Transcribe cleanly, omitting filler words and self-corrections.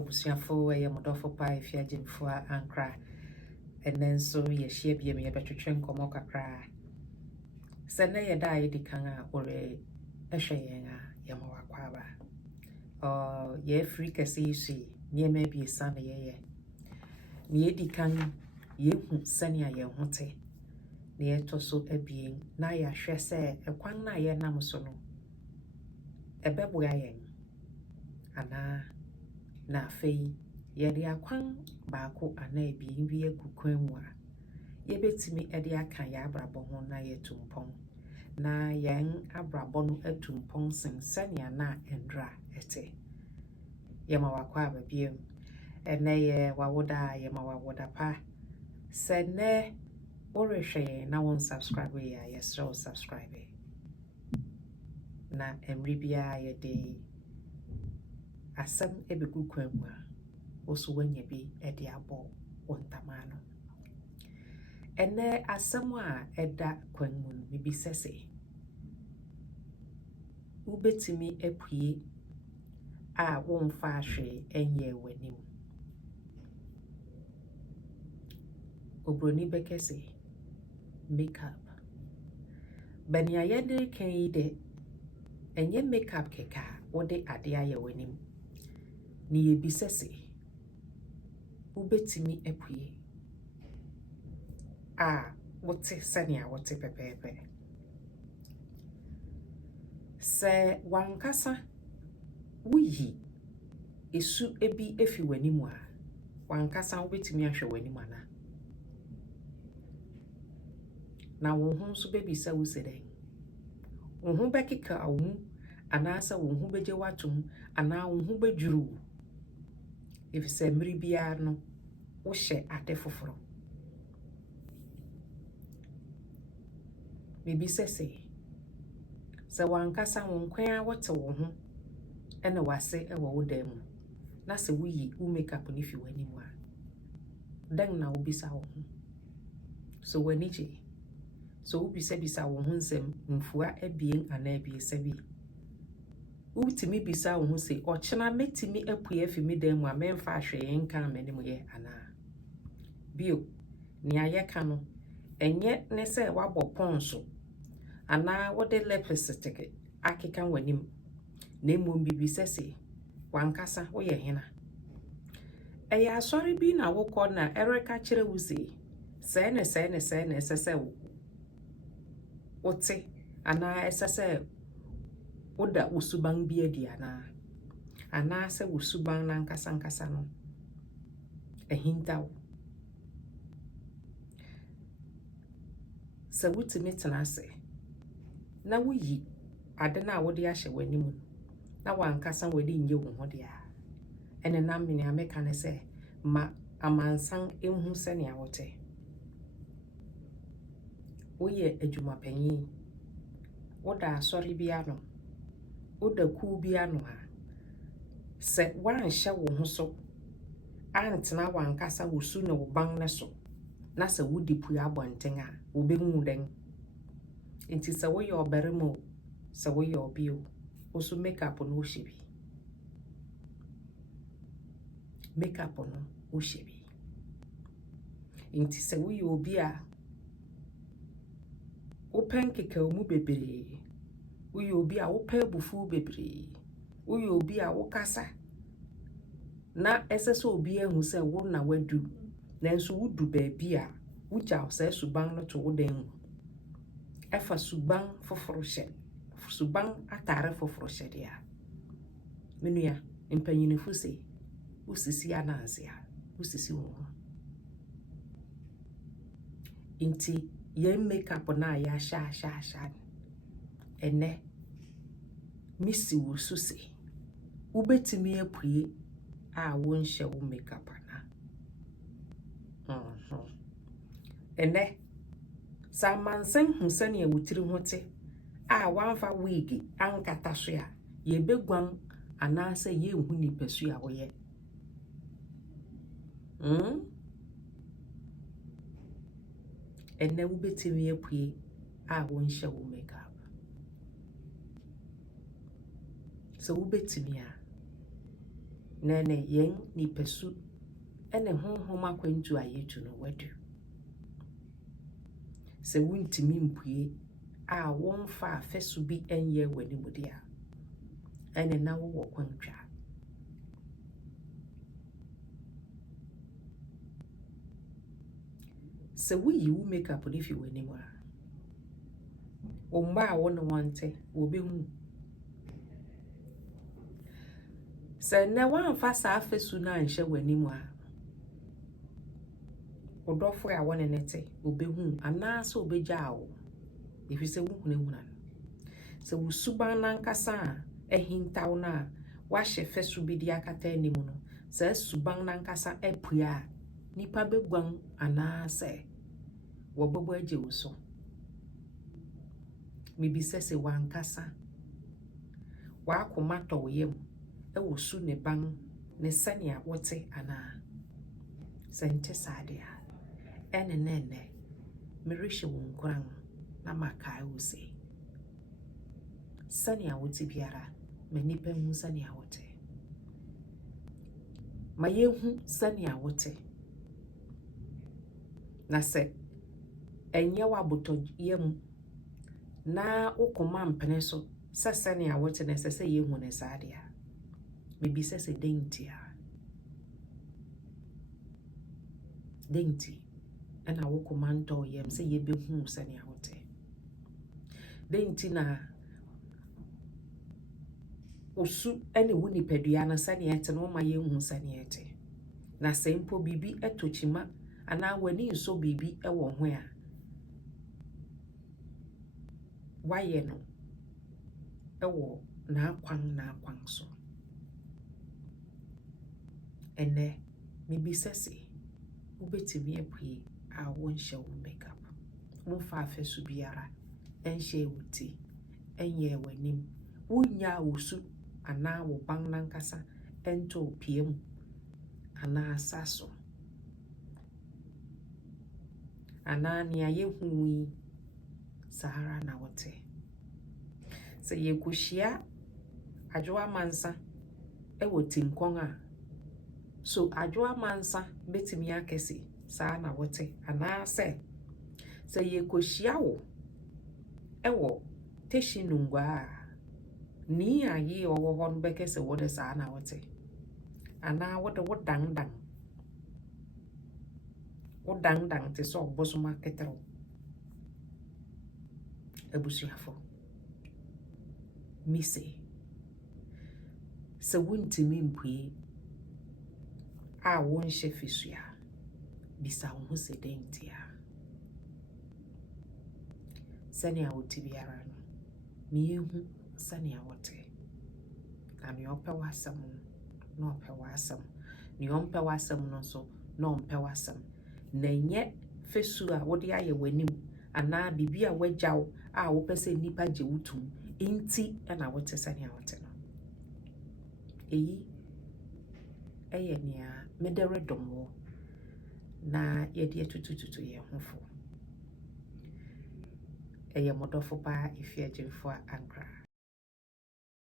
Busuafo ye modofo pa efia jemfo ankra enen so ye hye biem ye betwetwe nkomo kakra se na ye da ye dikan a ore ehwe yen a ye ma wakwaba ye free kase isi niema bi esa na ye ye dikan ye hu sani a ye hote na ye toso abien na ya hwe se ekwan na ye nam so no ebebo ya yen ana na afei yɛde akwan baako ana ebien bi akukwan mu a yɛbɛtumi de aka yɛ abrabɔ ho na yɛtumpɔn na yɛn abrabɔ no atumpɔn sen sɛnea na ndra ɛte yɛma wakɔ ababiem ɛnɛ yɛ wawoda yɛma wawoda pa sɛ nɛ worehwɛ na won subscribe yɛ yɛsrɛ wo subscribe na mmere biara yɛde asɛm ebegu kwan mu a oso wanya bi de abɔ wontamano ene asɛm a ɛda kwan mu no bi sɛsɛ wobetimi apue a womfa ahwe enye w'anim obroni bekese makeup bani ayede kan yi de enye makeup keka wode ade aye w'anim ni yebisese ubetimi apue a wote sania wote pepepe se wankasa wuyi esu ebi efi w'anim a wankasa wobetimi ahwe w'anim ana na wo ho so bebisa wo se den wo ho bekeka awu anaasa wo ho beje watum ana wo ho bedwuru efise mmiri bia no wo hye ade foforo bibi sese se wankasa wo nkwan a wote wo ho ene wase ewo wo dan mu na se wuyi wo makeup ni fi wani mu a dan na wo bisa wo ho so wani je so wo bisa wo ho nsem mfua abien ana abiesa bi utimi bisa wo ho se ochena metimi apue afi mi dan mu a memfa ahwe yen kan manim ye ana bio ni ayeka no enye ne se wabɔ ponso ana wode lipstick akeka wanim na mmom bibi sese wankasa wo ye hena eya asori bi na wokɔ na ereka kire wuzi se ne sese wote ana esese woda usuban bi adi ana se usuban na nkasa no ehintawo se wutimi tenase na wuyi ade na wode ahye w'anim na wankasa wode nye wo ho de a ene na mene ameka ne se ma amansan ehu se ne awote woye adwumapanyin woda asori bia no woda ku bia no a se wanhye wo ho so antena wankasa wosu ne wo ban ne so na se wodi pu abonten a wobehu den enti se woye oberemo se woye obio oso makeup no hyebi makeup no hyebi enti se woye obi a open keka mu bebre woye obi a wopa bufu bebre woye obi a wokasa na esese obi ahu se wo na wadu nanso wudu baabi a wugya se suban no to wodan mu efa suban foforo hye suban atare foforo hye dia menua empanyinifo se usisi ananse a usisi wo inti ye makeup na ya sha ene misi wo susi ubetimi apue a won hye wo makeup na ene sa mansen hu sane awutiri hote a wanfa wig ankata so ya ye begwan anase ye hu nipasu a woye ene ubetimi apue a won hye wo makeup so ubetimi a nene yen nipasu ene honhom akwantu ayetu no wadu se wuntimi mpue a wonfa afesu bi enye wani mudia ene na wo kwantwa se wuyi wo makeup ni fi wani mu a omba a won wante obehu se ne wanfa sa afesu na anhye wani mu a odofo a won nete obehu anase obegyawo efi se wuhunahuna se wusuban nankasa ehintaw na wahye fesu bi di akata animu no se suban nankasa epua nipa begwan anase wobobo agye wuso mibisa se wankasa wakoma toyem ewosu ne ban ne sania wote ana sente sadia ene merishe wonkuran na makai wose sania wote biara manipa hu sania wote mayehu sania wote na se enye waboto yem na ukoma mpene so sania wote na se yehu ne sadia mebisa se denti ana wokoma nto yem se yebehu sania wote denti na osu ene woni padua na sania ete no ma yehu sania ete na se mpo bibi etochima ana wani nso bibi ewo ho a waye no ewo na akwan so ene mibisa se ubetimi epue a wonhye wo makeup wonfa afesu biara enhye wuti enye wanim wonya wosu ana wo ban nankasa ento piem ana asaso ana nia yehui sahara na wote se yekushia adwoa mansa ewo tinkon a so adwoa mansa betimi akese saa na wote ana se yekoshia wo ewo teshinungwa ni ayi owo hon bekese wode saa na wote ana wode wodang te so bosuma ketero ebusuafo mise se wuntimi mpue a wonhye fesua bisa wo se dentia sania wote biara no miyehu sania wote na me ope wasam no ope wasam ni ompe wasam no so no ompe wasam na nye fesu a wode aye wanim ana bibia wagyaw a wo pese nipa gye wutum enti na wote sania wote no eyi eye nia medere domo na yede tutututu ye hofo eye modofo ba Ifiagyemfo Ankrah